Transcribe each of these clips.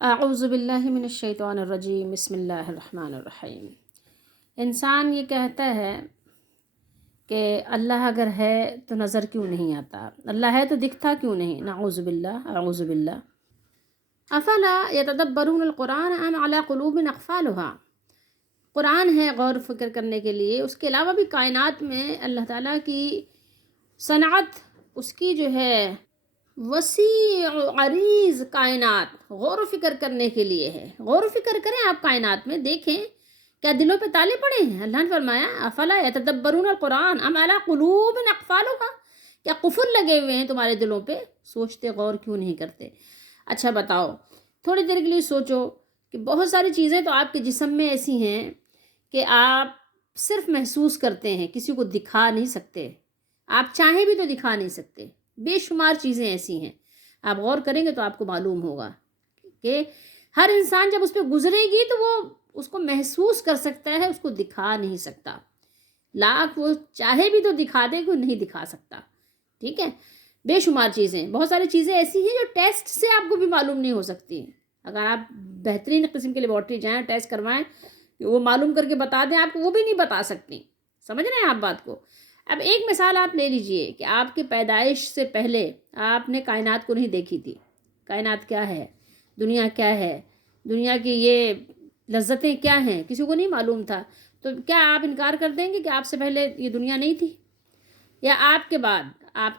اعوذ باللہ من الشیطان الرجیم، بسم اللہ الرحمن الرحیم۔ انسان یہ کہتا ہے کہ اللہ اگر ہے تو نظر کیوں نہیں آتا، اللہ ہے تو دکھتا کیوں نہیں، نعوذ باللہ اعوذ باللہ۔ افلا یتدبرون القرآن ام علی قلوب اقفالها، قرآن ہے غور فکر کرنے کے لیے، اس کے علاوہ بھی کائنات میں اللہ تعالیٰ کی صنعت، اس کی جو ہے وسیع و عریض کائنات غور و فکر کرنے کے لیے ہے۔ غور و فکر کریں آپ کائنات میں، دیکھیں کیا دلوں پہ تالے پڑے ہیں۔ اللہ نے فرمایا افلا یتدبرون القرآن ام علی قلوب اقفالها، کیا قفل لگے ہوئے ہیں تمہارے دلوں پہ، سوچتے غور کیوں نہیں کرتے۔ اچھا بتاؤ، تھوڑی دیر کے لیے سوچو کہ بہت ساری چیزیں تو آپ کے جسم میں ایسی ہیں کہ آپ صرف محسوس کرتے ہیں، کسی کو دکھا نہیں سکتے، آپ چاہیں بھی تو دکھا نہیں سکتے۔ بے شمار چیزیں ایسی ہیں، آپ غور کریں گے تو آپ کو معلوم ہوگا کہ ہر انسان جب اس پہ گزرے گی تو وہ اس کو محسوس کر سکتا ہے، اس کو دکھا نہیں سکتا۔ لاکھ وہ چاہے بھی تو دکھا دے، کوئی نہیں دکھا سکتا، ٹھیک ہے۔ بے شمار چیزیں، بہت ساری چیزیں ایسی ہیں جو ٹیسٹ سے آپ کو بھی معلوم نہیں ہو سکتی ہیں۔ اگر آپ بہترین قسم کی لیبارٹری جائیں، ٹیسٹ کروائیں، وہ معلوم کر کے بتا دیں آپ کو، وہ بھی نہیں بتا سکتی۔ سمجھ رہے ہیں آپ بات کو؟ اب ایک مثال آپ لے لیجئے کہ آپ کی پیدائش سے پہلے آپ نے کائنات کو نہیں دیکھی تھی۔ کائنات کیا ہے، دنیا کیا ہے، دنیا کی یہ لذتیں کیا ہیں، کسی کو نہیں معلوم تھا، تو کیا آپ انکار کر دیں گے کہ آپ سے پہلے یہ دنیا نہیں تھی؟ یا آپ کے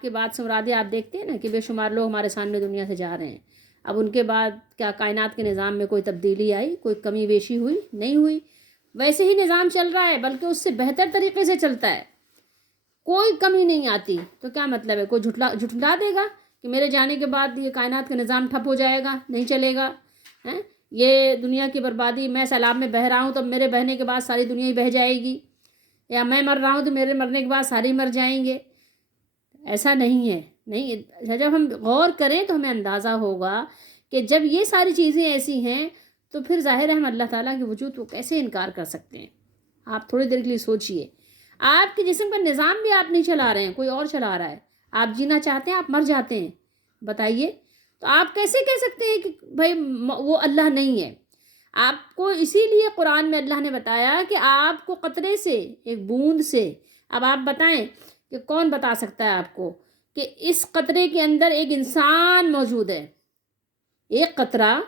بعد سے مرادی آپ دیکھتے ہیں نا کہ بے شمار لوگ ہمارے سامنے دنیا سے جا رہے ہیں، اب ان کے بعد کیا کائنات کے نظام میں کوئی تبدیلی آئی، کوئی کمی بیشی ہوئی؟ نہیں ہوئی، ویسے ہی نظام چل رہا ہے، بلکہ اس سے بہتر طریقے سے چلتا ہے، کوئی کمی نہیں آتی۔ تو کیا مطلب ہے، کوئی جھٹلا دے گا کہ میرے جانے کے بعد یہ کائنات کا نظام ٹھپ ہو جائے گا، نہیں چلے گا، ہیں؟ یہ دنیا کی بربادی، میں سیلاب میں بہہ رہا ہوں تو میرے بہنے کے بعد ساری دنیا ہی بہہ جائے گی، یا میں مر رہا ہوں تو میرے مرنے کے بعد سارے مر جائیں گے؟ ایسا نہیں ہے، نہیں۔ جب ہم غور کریں تو ہمیں اندازہ ہوگا کہ جب یہ ساری چیزیں ایسی ہیں تو پھر ظاہر ہے ہم اللہ تعالیٰ کے وجود کو کیسے انکار کر سکتے ہیں۔ آپ تھوڑی دیر کے لیے سوچئے، آپ کے جسم کا نظام بھی آپ نہیں چلا رہے ہیں، کوئی اور چلا رہا ہے، آپ جینا چاہتے ہیں، آپ مر جاتے ہیں، بتائیے تو آپ کیسے کہہ سکتے ہیں کہ بھائی وہ اللہ نہیں ہے؟ آپ کو اسی لیے قرآن میں اللہ نے بتایا کہ آپ کو قطرے سے، ایک بوند سے، اب آپ بتائیں کہ کون بتا سکتا ہے آپ کو کہ اس قطرے کے اندر ایک انسان موجود ہے؟ ایک قطرہ،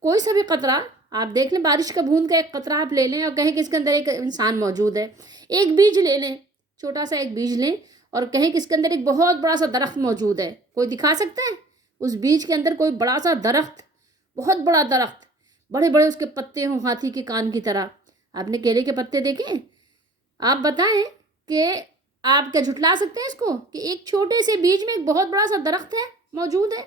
کوئی سا بھی قطرہ آپ دیکھ لیں، بارش کا بوند کا ایک قطرہ آپ لے لیں اور کہیں کہ اس کے اندر ایک انسان موجود ہے۔ ایک بیج لے لیں، چھوٹا سا ایک بیج لیں اور کہیں کہ اس کے اندر ایک بہت بڑا سا درخت موجود ہے، کوئی دکھا سکتا ہے اس بیج کے اندر کوئی بڑا سا درخت، بہت بڑا درخت، بڑے بڑے اس کے پتے ہوں ہاتھی کے کان کی طرح؟ آپ نے کیلے کے پتے دیکھے ہیں؟ آپ بتائیں کہ آپ کیا جھٹلا سکتے ہیں اس کو کہ ایک چھوٹے سے بیج میں ایک بہت بڑا سا درخت ہے، موجود ہے؟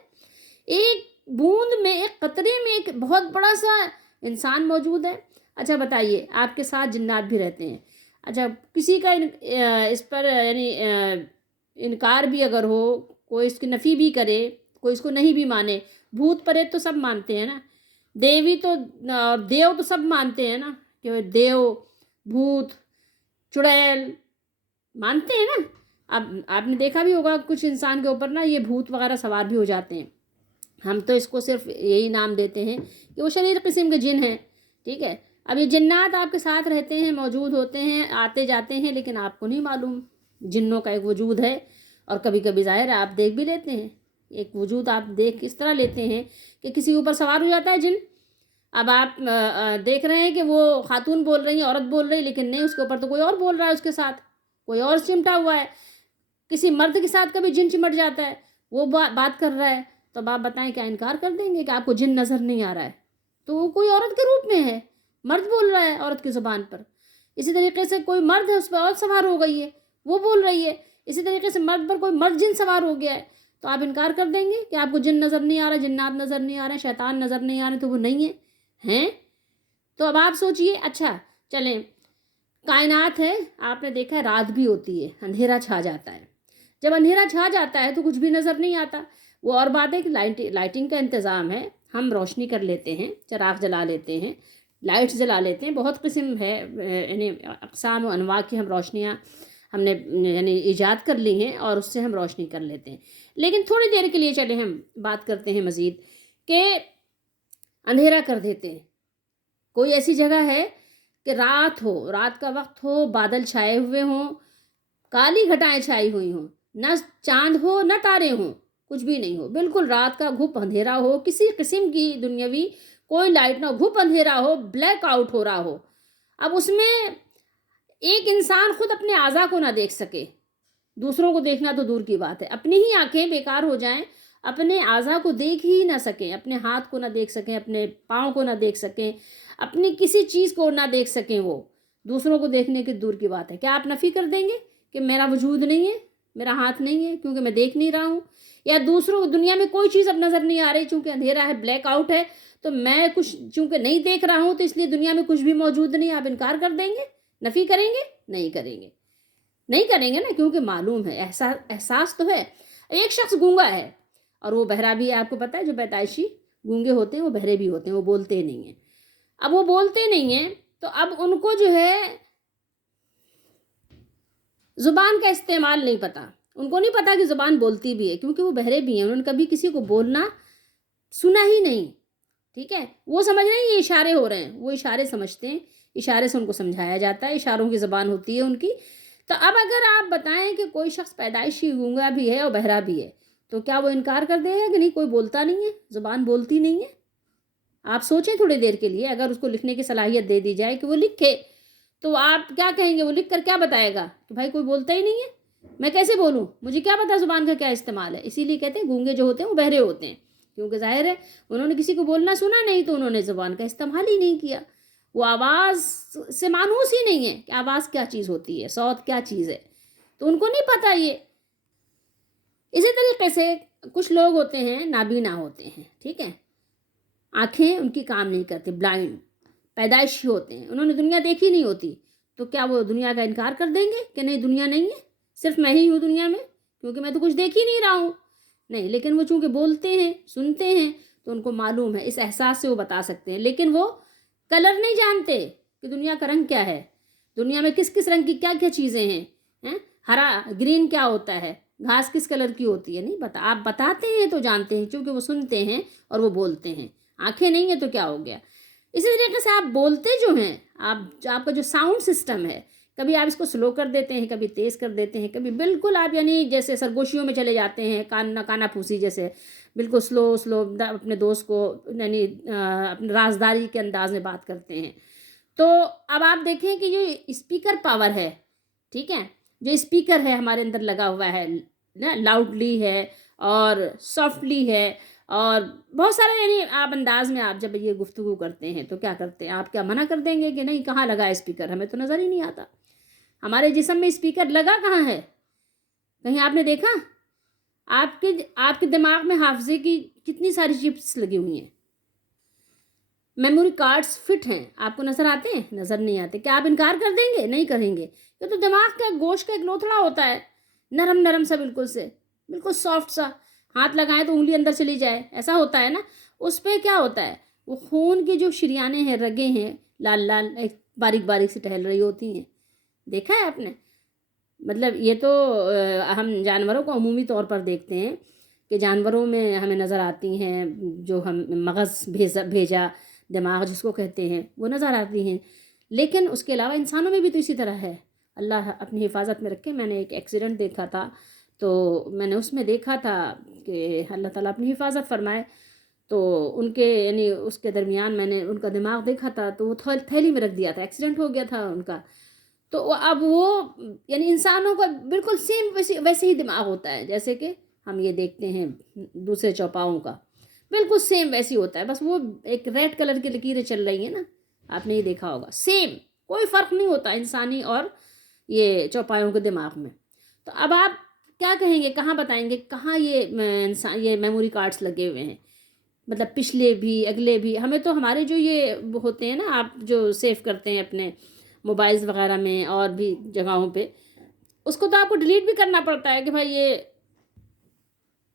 ایک بوند میں، ایک قطرے میں ایک بہت بڑا سا انسان موجود ہے۔ اچھا بتائیے، آپ کے ساتھ جنات بھی رہتے ہیں، اچھا کسی کا اس پر یعنی انکار بھی اگر ہو، کوئی اس کی نفی بھی کرے، کوئی اس کو نہیں بھی مانے، بھوت پریت تو سب مانتے ہیں نا، دیوی تو اور دیو تو سب مانتے ہیں نا، کہ دیو، بھوت، چڑیل مانتے ہیں نا۔ اب آپ نے دیکھا بھی ہوگا کچھ انسان کے اوپر نا یہ بھوت وغیرہ سوار بھی ہو جاتے ہیں، ہم تو اس کو صرف یہی نام دیتے ہیں کہ وہ شریر قسم کے جن ہیں، ٹھیک ہے۔ اب یہ جنات آپ کے ساتھ رہتے ہیں، موجود ہوتے ہیں، آتے جاتے ہیں، لیکن آپ کو نہیں معلوم جنوں کا ایک وجود ہے، اور کبھی کبھی ظاہر ہے آپ دیکھ بھی لیتے ہیں، ایک وجود آپ دیکھ اس طرح لیتے ہیں کہ کسی کے اوپر سوار ہو جاتا ہے جن۔ اب آپ دیکھ رہے ہیں کہ وہ خاتون بول رہی ہیں، عورت بول رہی، لیکن نہیں، اس کے اوپر تو کوئی اور بول رہا ہے، اس کے ساتھ کوئی اور چمٹا ہوا ہے۔ کسی مرد کے ساتھ کبھی جن چمٹ جاتا ہے، وہ بات کر رہا ہے، تو اب آپ بتائیں کیا انکار کر دیں گے کہ آپ کو جن نظر نہیں آ رہا ہے؟ تو وہ کوئی عورت کے روپ میں ہے، مرد بول رہا ہے عورت کی زبان پر۔ اسی طریقے سے کوئی مرد ہے، اس پہ عورت سوار ہو گئی ہے، وہ بول رہی ہے۔ اسی طریقے سے مرد پر کوئی مرد جن سوار ہو گیا ہے، تو آپ انکار کر دیں گے کہ آپ کو جن نظر نہیں آ رہا، جنات نظر نہیں آ رہے ہیں، شیطان نظر نہیں آ رہے، تو وہ نہیں ہیں؟ تو اب آپ سوچئے، اچھا چلیں، کائنات ہے، آپ نے دیکھا ہے رات بھی ہوتی ہے، اندھیرا چھا جاتا ہے، جب اندھیرا چھا جاتا ہے تو کچھ بھی نظر نہیں آتا۔ وہ اور بات ہے کہ لائٹنگ کا انتظام ہے، ہم روشنی کر لیتے ہیں، چراغ جلا لیتے ہیں، لائٹس جلا لیتے ہیں، بہت قسم ہے، یعنی اقسام و انواع کی ہم روشنیاں ہم نے یعنی ایجاد کر لی ہیں، اور اس سے ہم روشنی کر لیتے ہیں۔ لیکن تھوڑی دیر کے لیے چلیں ہم بات کرتے ہیں مزید کہ اندھیرا کر دیتے ہیں. کوئی ایسی جگہ ہے کہ رات ہو، رات کا وقت ہو، بادل چھائے ہوئے ہوں، کالی گھٹائیں چھائی ہوئی ہوں، نہ چاند ہو نہ تارے ہوں، کچھ بھی نہیں ہو، بالکل رات کا گھپ اندھیرا ہو، کسی قسم کی دنیاوی کوئی لائٹ نہ ہو، گھپ اندھیرا ہو، بلیک آؤٹ ہو رہا ہو. اب اس میں ایک انسان خود اپنے اعضاء کو نہ دیکھ سکے، دوسروں کو دیکھنا تو دور کی بات ہے، اپنی ہی آنکھیں بیکار ہو جائیں، اپنے اعضاء کو دیکھ ہی نہ سکیں، اپنے ہاتھ کو نہ دیکھ سکیں، اپنے پاؤں کو نہ دیکھ سکیں، اپنی کسی چیز کو نہ دیکھ سکیں، وہ دوسروں کو دیکھنے کی دور کی بات ہے. کیا آپ نفی کر دیں گے کہ میرا وجود نہیں ہے، میرا ہاتھ نہیں ہے کیونکہ میں دیکھ نہیں رہا ہوں، یا دوسروں دنیا میں کوئی چیز اب نظر نہیں آ رہی چونکہ اندھیرا ہے، بلیک آؤٹ ہے، تو میں کچھ چونکہ نہیں دیکھ رہا ہوں تو اس لیے دنیا میں کچھ بھی موجود نہیں؟ آپ انکار کر دیں گے، نفی کریں گے؟ نہیں کریں گے، نہیں کریں گے نا، کیونکہ معلوم ہے، احساس تو ہے. ایک شخص گونگا ہے اور وہ بہرا بھی ہے، آپ کو پتہ ہے جو پیدائشی گونگے ہوتے ہیں وہ بہرے بھی ہوتے ہیں، وہ بولتے نہیں ہیں. اب وہ بولتے نہیں ہیں تو اب ان کو جو ہے زبان کا استعمال نہیں پتہ، ان کو نہیں پتہ کہ زبان بولتی بھی ہے، کیونکہ وہ بہرے بھی ہیں، انہوں نے کبھی کسی کو بولنا سنا ہی نہیں. ٹھیک ہے، وہ سمجھ رہے ہیں یہ اشارے ہو رہے ہیں، وہ اشارے سمجھتے ہیں، اشارے سے ان کو سمجھایا جاتا ہے، اشاروں کی زبان ہوتی ہے ان کی. تو اب اگر آپ بتائیں کہ کوئی شخص پیدائشی گونگا بھی ہے اور بہرا بھی ہے تو کیا وہ انکار کر دے گا کہ نہیں کوئی بولتا نہیں ہے، زبان بولتی نہیں ہے؟ آپ سوچیں تھوڑی دیر کے لیے، اگر اس کو لکھنے کی صلاحیت دے دی جائے کہ وہ لکھے تو آپ کیا کہیں گے؟ وہ لکھ کر کیا بتائے گا کہ بھائی کوئی بولتا ہی نہیں ہے، میں کیسے بولوں، مجھے کیا پتا زبان کا کیا استعمال ہے. اسی لیے کہتے ہیں گونگے جو ہوتے ہیں وہ بہرے ہوتے ہیں، کیونکہ ظاہر ہے انہوں نے کسی کو بولنا سنا نہیں تو انہوں نے زبان کا استعمال ہی نہیں کیا. وہ آواز سے مانوس ہی نہیں ہے کہ آواز کیا چیز ہوتی ہے، صوت کیا چیز ہے، تو ان کو نہیں پتہ یہ. اسی طریقے سے کچھ لوگ ہوتے ہیں نابینا ہوتے ہیں، ٹھیک ہے، آنکھیں ان کی کام نہیں کرتی، بلائنڈ، پیدائشی ہوتے ہیں، انہوں نے دنیا دیکھی نہیں ہوتی، تو کیا وہ دنیا کا انکار کر دیں گے کہ نہیں دنیا نہیں ہے، صرف میں ہی ہوں دنیا میں کیونکہ میں تو کچھ دیکھ ہی نہیں رہا ہوں؟ نہیں، لیکن وہ چونکہ بولتے ہیں، سنتے ہیں، تو ان کو معلوم ہے، اس احساس سے وہ بتا سکتے ہیں. لیکن وہ کلر نہیں جانتے کہ دنیا کا رنگ کیا ہے، دنیا میں کس کس رنگ کی کیا کیا چیزیں ہیں، ہرا گرین کیا ہوتا ہے، گھاس کس کلر کی ہوتی ہے، نہیں پتا. آپ بتاتے ہیں تو جانتے ہیں چونکہ وہ سنتے ہیں اور وہ بولتے ہیں. آنکھیں نہیں ہیں تو کیا ہو گیا. اسی طریقے سے آپ بولتے جو ہیں، آپ کا جو ساؤنڈ سسٹم ہے، کبھی آپ اس کو سلو کر دیتے ہیں، کبھی تیز کر دیتے ہیں، کبھی بالکل آپ یعنی جیسے سرگوشیوں میں چلے جاتے ہیں، کانا پھوسی جیسے، بالکل سلو اپنے دوست کو یعنی اپنے رازداری کے انداز میں بات کرتے ہیں. تو اب آپ دیکھیں کہ جو اسپیکر پاور ہے، ٹھیک ہے، جو اسپیکر ہے ہمارے اندر لگا ہوا ہے نا، لاؤڈلی ہے اور سافٹلی ہے اور بہت سارے یعنی آپ انداز میں آپ جب یہ گفتگو کرتے ہیں تو کیا کرتے ہیں؟ آپ کیا منع کر دیں گے کہ نہیں کہاں لگا ہے اسپیکر، ہمیں تو نظر ہی نہیں آتا، ہمارے جسم میں اسپیکر لگا کہاں ہے؟ کہیں آپ نے دیکھا؟ آپ کے دماغ میں حافظے کی کتنی ساری چپس لگی ہوئی ہیں، میموری کارڈز فٹ ہیں، آپ کو نظر آتے ہیں؟ نظر نہیں آتے. کیا آپ انکار کر دیں گے؟ نہیں کریں گے. یہ تو دماغ کا گوشت کا ایک لوتھڑا ہوتا ہے، نرم نرم سا، بالکل سافٹ سا، ہاتھ لگائیں تو انگلی اندر چلی جائے، ایسا ہوتا ہے نا. اس پہ کیا ہوتا ہے، وہ خون کی جو شریانیں ہیں، رگیں ہیں، لال لال ایک باریک باریک سی ٹہل رہی ہوتی ہیں. دیکھا ہے آپ نے؟ مطلب یہ تو ہم جانوروں کو عمومی طور پر دیکھتے ہیں کہ جانوروں میں ہمیں نظر آتی ہیں، جو ہم مغز بھیجا دماغ جس کو کہتے ہیں، وہ نظر آتی ہیں. لیکن اس کے علاوہ انسانوں میں بھی تو اسی طرح ہے. اللہ اپنی حفاظت میں رکھے. میں نے ایک ایکسیڈنٹ دیکھا تھا تو میں نے اس میں دیکھا تھا کہ اللہ تعالیٰ اپنی حفاظت فرمائے، تو ان کے یعنی اس کے درمیان میں نے ان کا دماغ دیکھا تھا تو وہ تھیلی میں رکھ دیا تھا، ایکسیڈنٹ ہو گیا تھا ان کا. تو اب وہ یعنی انسانوں کا بالکل سیم ویسے ہی دماغ ہوتا ہے جیسے کہ ہم یہ دیکھتے ہیں دوسرے چوپاؤں کا، بالکل سیم ویسی ہوتا ہے، بس وہ ایک ریڈ کلر کی لکیریں چل رہی ہیں نا، آپ نے یہ دیکھا ہوگا، سیم، کوئی فرق نہیں ہوتا انسانی اور یہ چوپایوں کے دماغ میں. تو اب آپ کیا کہیں گے، کہاں بتائیں گے کہاں یہ میموری کارڈز لگے ہوئے ہیں، مطلب پچھلے بھی اگلے بھی. ہمیں تو ہمارے جو یہ ہوتے ہیں نا، آپ جو سیو کرتے ہیں اپنے موبائلز وغیرہ میں اور بھی جگہوں پہ، اس کو تو آپ کو ڈیلیٹ بھی کرنا پڑتا ہے کہ بھائی یہ،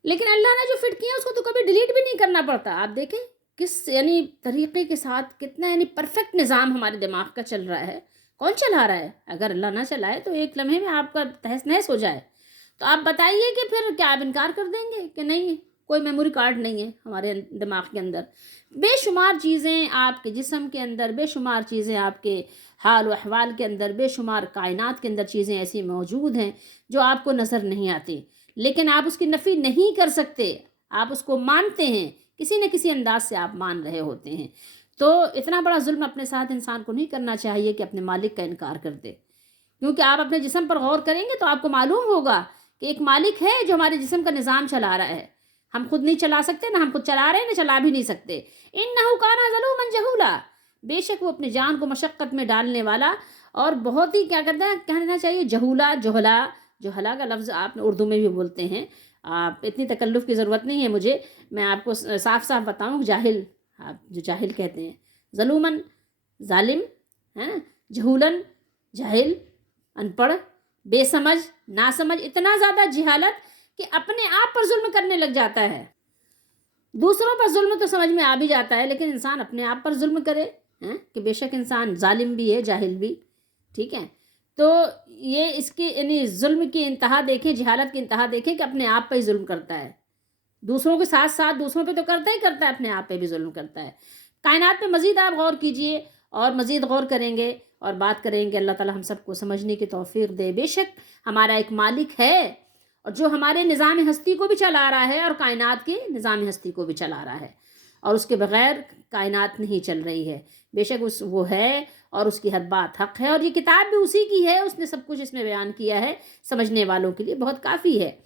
لیکن اللہ نے جو فٹ کیا اس کو تو کبھی ڈیلیٹ بھی نہیں کرنا پڑتا. آپ دیکھیں کس یعنی طریقے کے ساتھ کتنا یعنی پرفیکٹ نظام ہمارے دماغ کا چل رہا ہے. کون چلا رہا ہے؟ اگر اللہ نہ چلائے تو ایک لمحے میں آپ کا تہس نہس ہو جائے. تو آپ بتائیے کہ پھر کیا آپ انکار کر دیں گے کہ نہیں کوئی میموری کارڈ نہیں ہے ہمارے دماغ کے اندر. بے شمار چیزیں آپ کے جسم کے اندر، بے شمار چیزیں آپ کے حال و احوال کے اندر، بے شمار کائنات کے اندر چیزیں ایسی موجود ہیں جو آپ کو نظر نہیں آتی، لیکن آپ اس کی نفی نہیں کر سکتے، آپ اس کو مانتے ہیں، کسی نہ کسی انداز سے آپ مان رہے ہوتے ہیں. تو اتنا بڑا ظلم اپنے ساتھ انسان کو نہیں کرنا چاہیے کہ اپنے مالک کا انکار کر دے. کیونکہ آپ اپنے جسم پر غور کریں گے تو آپ کو معلوم ہوگا کہ ایک مالک ہے جو ہمارے جسم کا نظام چلا رہا ہے. ہم خود نہیں چلا سکتے، نہ ہم خود چلا رہے ہیں، نہ چلا بھی نہیں سکتے. انہو کان ظلوما جہولا، بے شک وہ اپنی جان کو مشقت میں ڈالنے والا اور بہت ہی کیا کرتا ہے، کہنا چاہیے جہولا، جہلا کا لفظ آپ اردو میں بھی بولتے ہیں. آپ اتنی تکلف کی ضرورت نہیں ہے مجھے، میں آپ کو صاف صاف بتاؤں. جاہل، آپ جو جاہل کہتے ہیں، ظلومن ظالم ہے، جہولن جاہل، ان پڑھ، بے سمجھ، نا سمجھ، اتنا زیادہ جہالت کہ اپنے آپ پر ظلم کرنے لگ جاتا ہے. دوسروں پر ظلم تو سمجھ میں آ بھی جاتا ہے، لیکن انسان اپنے آپ پر ظلم کرے کہ بے شک انسان ظالم بھی ہے، جاہل بھی. ٹھیک ہے، تو یہ اس کی یعنی ظلم کی انتہا دیکھیں، جہالت کی انتہا دیکھیں کہ اپنے آپ پہ ہی ظلم کرتا ہے. دوسروں کے ساتھ ساتھ دوسروں پہ تو کرتا ہی کرتا ہے، اپنے آپ پہ بھی ظلم کرتا ہے. کائنات پہ مزید آپ غور کیجئے اور مزید غور کریں گے اور بات کریں گے. اللہ تعالی ہم سب کو سمجھنے کی توفیق دے. بے شک ہمارا ایک مالک ہے اور جو ہمارے نظام ہستی کو بھی چلا رہا ہے اور کائنات کے نظام ہستی کو بھی چلا رہا ہے، اور اس کے بغیر کائنات نہیں چل رہی ہے. بے شک وہ ہے اور اس کی حد بات حق ہے، اور یہ کتاب بھی اسی کی ہے. اس نے سب کچھ اس میں بیان کیا ہے، سمجھنے والوں کے لیے بہت کافی ہے.